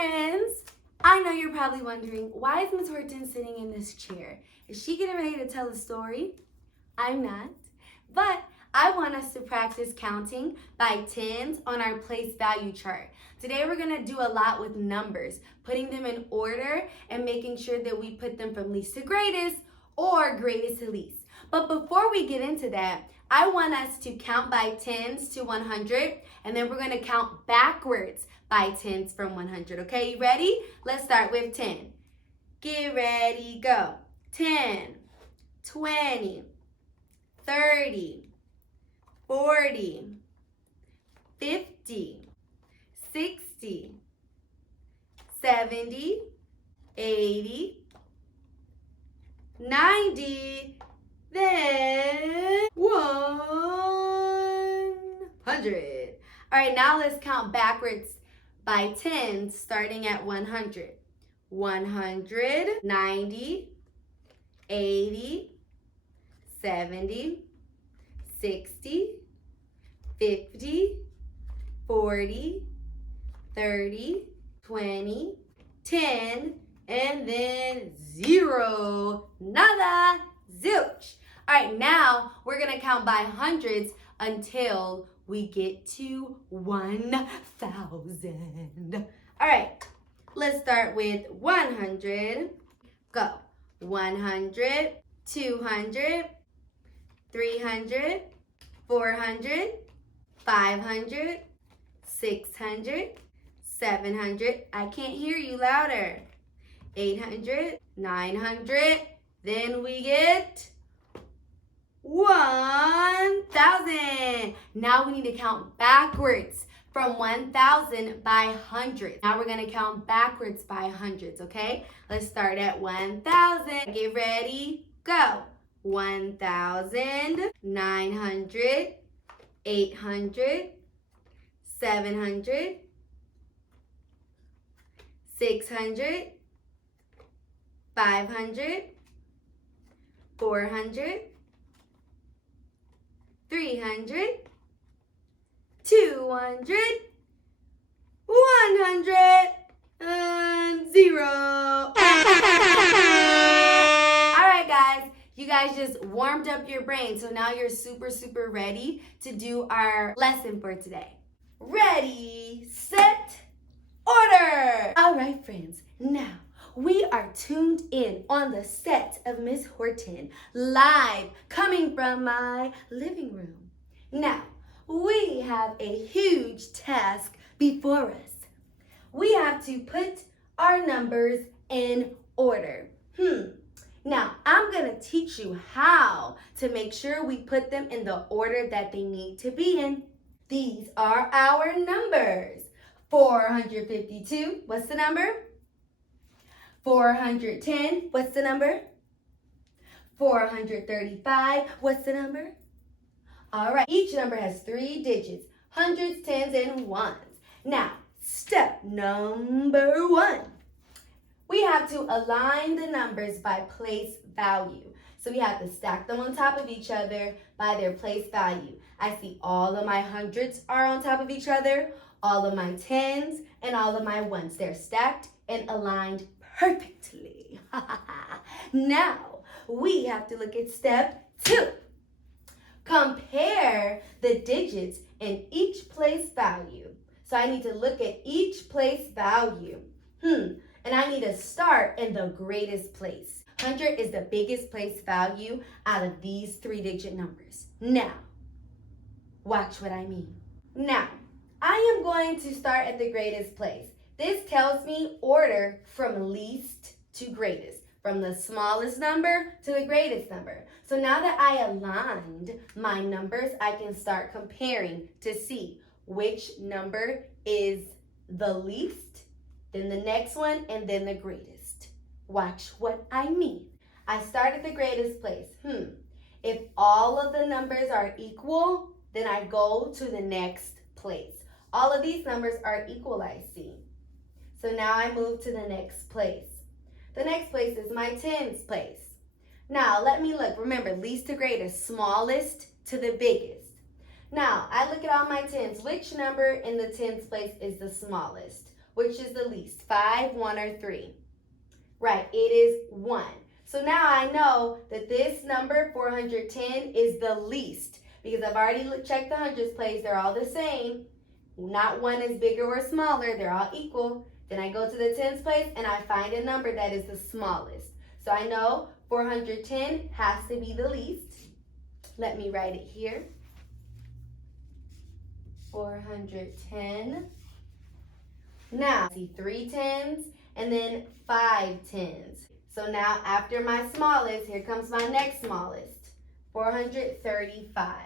friends! I know you're probably wondering, why is Miss Horton sitting in this chair? Is she getting ready to tell a story? I'm not. But I want us to practice counting by tens on our place value chart. Today we're going to do a lot with numbers, putting them in order and making sure that we put them from least to greatest or greatest to least. But before we get into that, I want us to count by tens to 100, and then we're going to count backwards by tens from 100. Okay, you ready? Let's start with 10. Get ready, go. 10, 20, 30, 40, 50, 60, 70, 80, 90, then 100. All right, now let's count backwards by tens starting at 100. 100, 90, 80, 70, 60, 50, 40, 30, 20, 10, and then 0. Nada, zilch. All right, now we're going to count by hundreds until we get to 1,000. All right, let's start with 100. Go. 100, 200, 300, 400, 500, 600, 700. I can't hear you louder. 800, 900. Then we get 1,000. Now we need to count backwards from 1,000 by hundreds. Now we're going to count backwards by hundreds, okay? Let's start at 1,000. Get ready, go. 1,000, 900, 800, 700, 600, 500, 400, 300, 200, 100, and 0. All right, guys. You guys just warmed up your brain, so now you're super ready to do our lesson for today. Ready, set, order! All right, friends, now we are tuned in on the set of Miss Horton, live, coming from my living room. Now, we have a huge task before us. We have to put our numbers in order. Now, I'm going to teach you how to make sure we put them in the order that they need to be in. These are our numbers. 452, what's the number? 410, what's the number? 435, what's the number? All right, each number has 3 digits, hundreds, tens, and ones. Now, step number 1. We have to align the numbers by place value. So we have to stack them on top of each other by their place value. I see all of my hundreds are on top of each other, all of my tens, and all of my ones. They're stacked and aligned perfectly. Now, we have to look at step 2. Compare the digits in each place value. So I need to look at each place value. And I need to start in the greatest place. 100 is the biggest place value out of these 3-digit numbers. Now, watch what I mean. Now, I am going to start at the greatest place. This tells me order from least to greatest, from the smallest number to the greatest number. So now that I aligned my numbers, I can start comparing to see which number is the least, then the next one, and then the greatest. Watch what I mean. I start at the greatest place. If all of the numbers are equal, then I go to the next place. All of these numbers are equal, I see. So now I move to the next place. The next place is my tens place. Now let me look. Remember, least to greatest, smallest to the biggest. Now I look at all my tens. Which number in the tens place is the smallest? Which is the least? 5, 1, or 3? Right, it is 1. So now I know that this number, 410, is the least because I've already checked the hundreds place. They're all the same. Not one is bigger or smaller. They're all equal. Then I go to the tens place and I find a number that is the smallest. So I know 410 has to be the least. Let me write it here. 410. Now, see 3 tens and then 5 tens. So now after my smallest, here comes my next smallest, 435.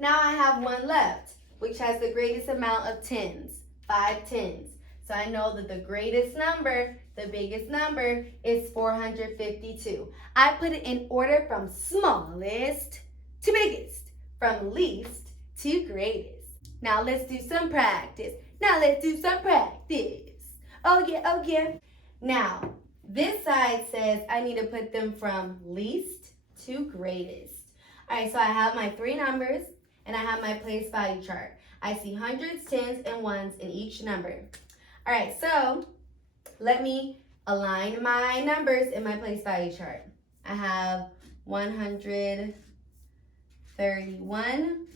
Now I have one left, which has the greatest amount of tens, 5 tens. So I know that the greatest number, the biggest number, is 452. I put it in order from smallest to biggest, from least to greatest. Now let's do some practice. Oh yeah, oh yeah. Now, this side says I need to put them from least to greatest. All right, so I have my 3 numbers and I have my place value chart. I see hundreds, tens, and ones in each number. All right, so let me align my numbers in my place value chart. I have 131,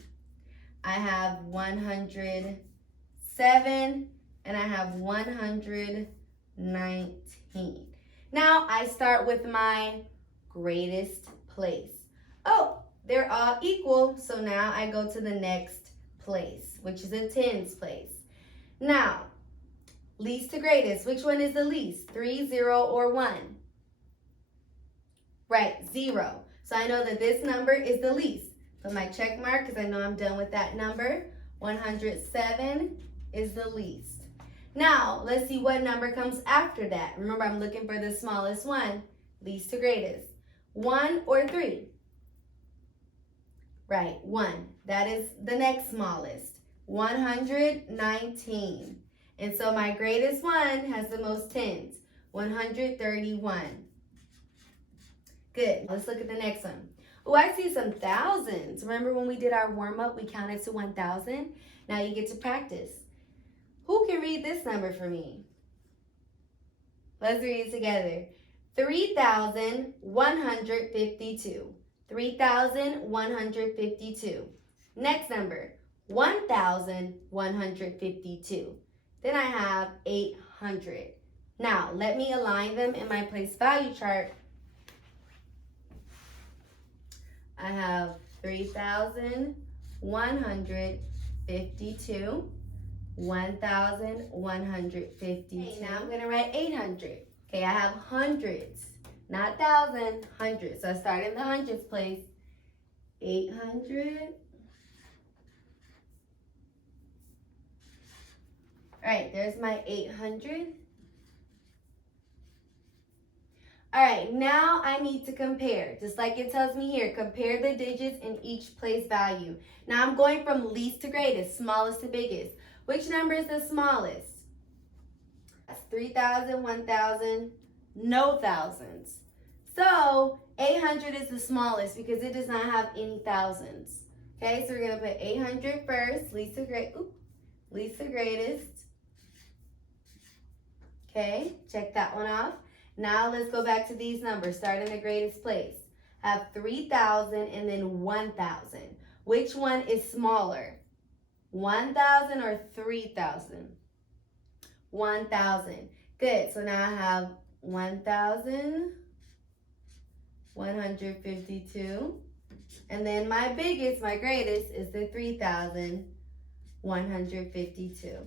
I have 107, and I have 119. Now I start with my greatest place. Oh, they're all equal, so now I go to the next place, which is a tens place. Now, least to greatest, which one is the least? 3, 0, or 1? Right, 0. So I know that this number is the least. Put my check mark because I know I'm done with that number. 107 is the least. Now, let's see what number comes after that. Remember, I'm looking for the smallest one, least to greatest. 1 or 3? Right, 1. That is the next smallest. 119. And so my greatest one has the most tens, 131. Good. Let's look at the next one. Oh, I see some thousands. Remember when we did our warm-up, we counted to 1,000? Now you get to practice. Who can read this number for me? Let's read it together. 3,152. 3,152. Next number, 1,152. Then I have 800. Now, let me align them in my place value chart. I have 3,152, 1,152. Okay, now I'm going to write 800. Okay, I have hundreds, not thousand, hundreds. So I start in the hundreds place. 800. All right, there's my 800. All right, now I need to compare. Just like it tells me here, compare the digits in each place value. Now I'm going from least to greatest, smallest to biggest. Which number is the smallest? That's 3,000, 1,000, no thousands. So 800 is the smallest because it does not have any thousands. Okay, so we're gonna put 800 first, least to greatest. Okay, check that one off. Now let's go back to these numbers, start in the greatest place. I have 3,000 and then 1,000. Which one is smaller? 1,000 or 3,000? 1,000. Good, so now I have 1,152. And then my biggest, my greatest, is the 3,152.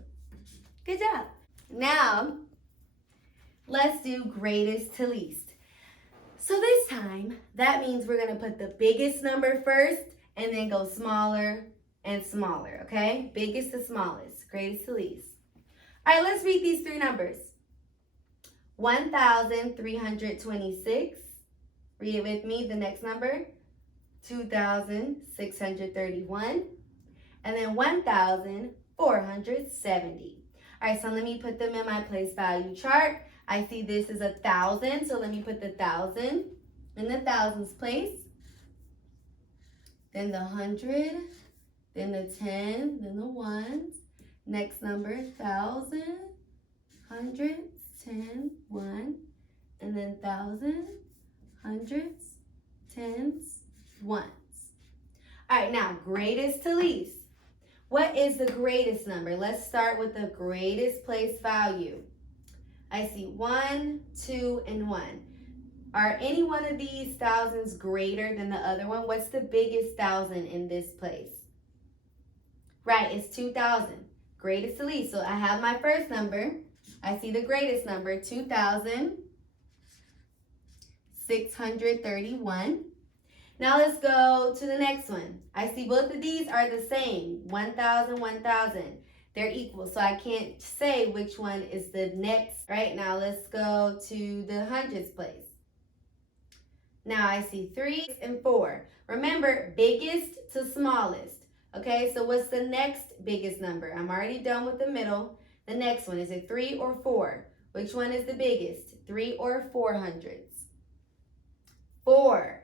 Good job. Now, let's do greatest to least. So this time, that means we're gonna put the biggest number first and then go smaller and smaller, okay? Biggest to smallest, greatest to least. All right, let's read these 3 numbers. 1,326. Read it with me, the next number. 2,631. And then 1,470. All right, so let me put them in my place value chart. I see this is 1,000, so let me put the 1,000 in the thousands place. Then the 100, then the 10, then the ones, Next number, thousand, hundreds, 10, 1. And then thousand, hundreds, tens, ones. All right, now greatest to least. What is the greatest number? Let's start with the greatest place value. I see 1, 2, and 1. Are any one of these thousands greater than the other one? What's the biggest thousand in this place? Right, it's 2,000. Greatest to least. So I have my first number. I see the greatest number, 2,631. Now let's go to the next one. I see both of these are the same, 1,000, 1,000. They're equal, so I can't say which one is the next. Right, now let's go to the hundreds place. Now I see 3 and 4. Remember, biggest to smallest. Okay, so what's the next biggest number? I'm already done with the middle. The next one, is it 3 or 4? Which one is the biggest? 3 or 4 hundreds? 4.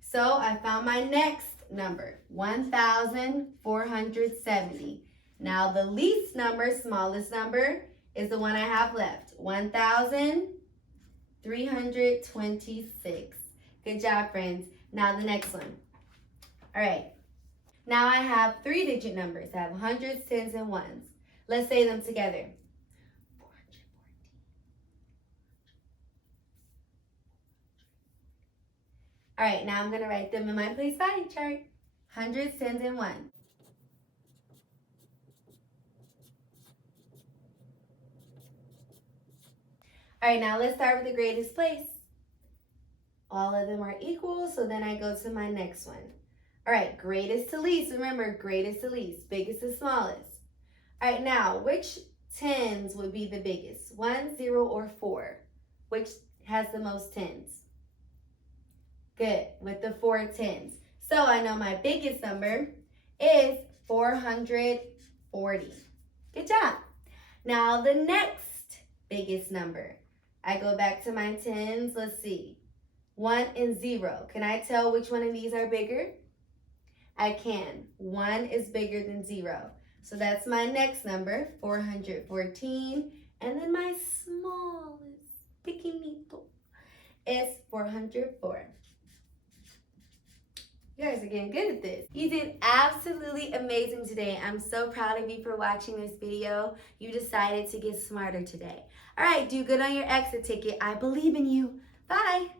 So I found my next number, 1,470. Now the least number, smallest number, is the one I have left, 1,326. Good job, friends. Now the next one. All right. Now I have 3-digit numbers. I have hundreds, tens, and ones. Let's say them together. All right, now I'm going to write them in my place value chart. Hundreds, tens, and ones. All right, now let's start with the greatest place. All of them are equal, so then I go to my next one. All right, greatest to least. Remember, greatest to least, biggest to smallest. All right, now, which tens would be the biggest? 1, 0, or 4? Which has the most tens? Good, with the 4 tens. So I know my biggest number is 440. Good job. Now the next biggest number. I go back to my tens. Let's see. 1 and 0. Can I tell which one of these are bigger? I can. 1 is bigger than 0. So that's my next number, 414. And then my smallest, pequeñito, is 404. You guys are getting good at this. You did absolutely amazing today. I'm so proud of you for watching this video. You decided to get smarter today. All right, do good on your exit ticket. I believe in you. Bye.